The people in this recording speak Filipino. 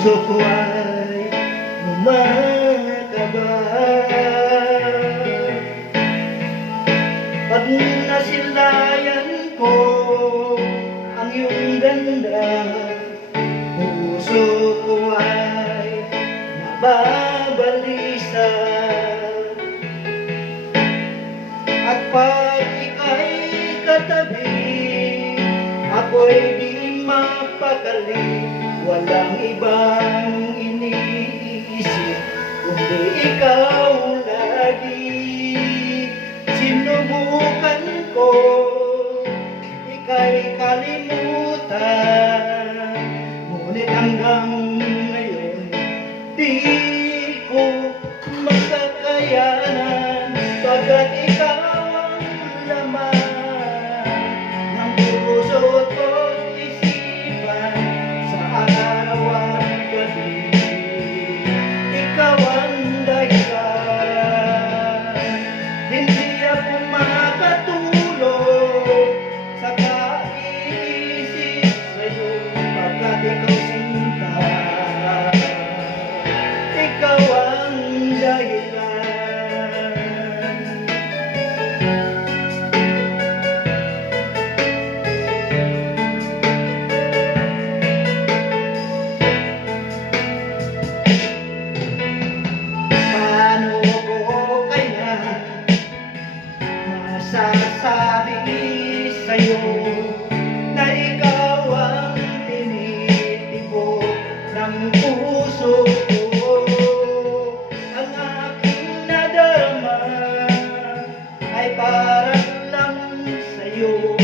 puso ko ay umakaba. Pag nasilayan ko ang iyong ganda, puso ko ay nababalisa. At pag ika'y katabi, ako'y di mapakali. Walang ibang iniisip kundi ikaw lagi. Sinubukan ko ika'y kalimutan, ngunit hanggang ngayon di ko makakayanan. Pagkat ikaw ang laman ng puso ko't isipan, sa araw at gabi ikaw ang dahilan. Hindi ako makatulog sa kaiisip sa'yo, pagkat ikaw sinta, ikaw ang dahilan. Masasabi sa'yo na ikaw ang tinitibok ng puso ko. Ang aking nadarama ay parang lang sa'yo.